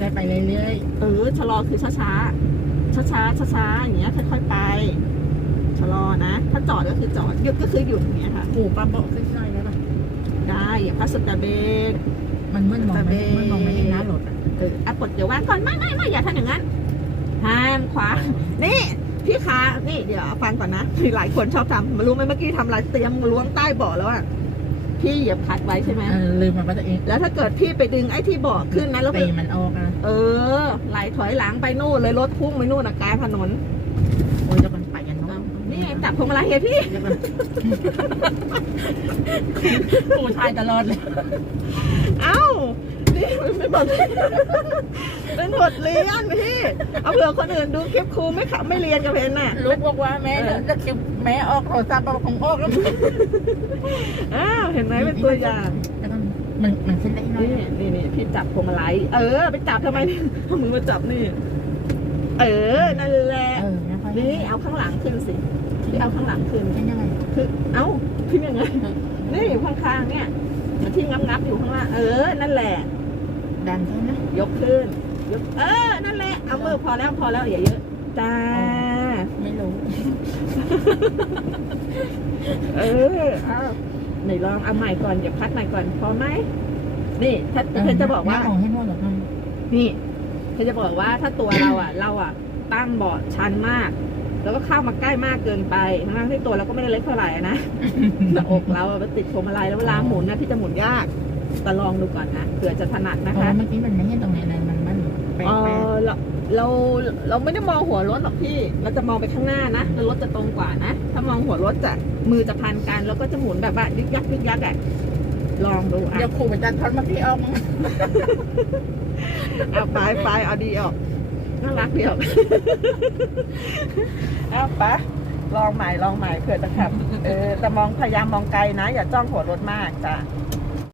ได้ไปเรื่อยเออ ชะลอคือช้าช้าช้าช้าช้าช้าๆ อย่างเงี้ย ค่อยๆ ไป ชะลอนะ ถ้าจอดก็คือจอด หยุดก็คือหยุดอย่างเงี้ยค่ะๆปู่ป้าบอกขึ้นหน่อยได้ปะได้อย่าพลาดสตาร์เบรกมันมืดมองไม่มันมองไม่เห็นหน้ารถอะเอออะปลดเดี๋ยววางก่อน ไม่ไม่ไม่อย่าทำอย่างนั้นห้ามขวา นี่ พี่คะ นี่เดี๋ยวฟังก่อนนะมีหลายคนชอบทำมารู้ไหมเมื่อกี้ทำอะไรเตรียมล้วงใต้เบาะแล้วอะ พี่เหยียบคลัดไว้ใช่ไหมเออลืมมันว่าตัวเองแล้วถ้าเกิดพี่ไปดึงไอ้ที่เบาะขึ้นนะแล้วตีมันออกอะเออ ไหลถอยหลังไปนู่นเลยรถพุ่งไปนู่นอะกลางถนนโอ้ยจะมันไปกันเนาะนี่ไงจับพวงมาลัยเฮียพี่เดี๋ยวมันปู่ทายตลอดเลย เอ้า นี่มันเป็นบท เป็นบทเรียนพี่เอาเผื่อคนอื่นดูคลิปครูไม่ขับไม่เรียนกับเพนน่ะ ลูกบอกว่าแม่จะคิวแม่ออกโทรศัพท์บอกของออกแล้วอ้าวเห็นไหมเป็นตัวอย่างแล้วก็มันมันขึ้นได้น้อยนี่นี่นี่พี่จับพวงมาลัยเออ ไปจับทำไมเนี่ยเอามือมาจับนี่ เออนั่นแหละเออไม่ค่อยนี่เอาข้างหลังขึ้นสิพี่เอาข้างหลังขึ้น เป็นยังไงคือเอ้าขึ้นยังไงนี่อยู่ข้างๆเนี่ยที่งับงับๆอยู่ข้างล่างเออ นั่นแหละ ดันใช่ไหมยกขึ้น ยก เออ นั่นแหละ เอามือพอแล้วพอแล้วอย่าเยอะจ้าไม่รู้ เออเอาไหนลองเอาใหม่ก่อนอย่าพัดใหม่ก่อนพอไหมนี่ถ้าเธอจะบอกว่าของให้หมดหรอครับนี่เธอจะบอกว่าถ้าตัวเราอะ เราอะตั้งเบาะชันมาก แล้วก็เข้ามาใกล้มากเกินไปทั้งๆที่ตัวเราก็ไม่ได้เล็กเท่าไหร่อะนะหน้าอกเราอะมันติดพวงมาลัยแล้วเวลาหมุนนะพี่จะหมุนยาก แต่ลองดูก่อนนะเผื่อจะถนัดนะเพราะคะว่าเมื่อกี้มันไม่เห็นตรงไหนเลยมันมันแปลเอกอเราเราเราไม่ได้มองหัวรถหรอกพี่ เราจะมองไปข้างหน้านะแล้วรถจะตรงกว่านะ ถ้ามองหัวรถจะมือจะพันกันแล้วก็จะหมุนแบบว่ายึกยักยึกยักอะลองดูอะเดี๋ยวครูไปจัดทอนเมื่อกี้ออกมั้งเอาไปไปเอาดีออกน่ารักดีออกเอาไปลองใหม่ลองใหม่เผื่อจะขับเออแต่มองพยายามมองไกลนะ อย่าจ้องหัวรถมากจ้ะ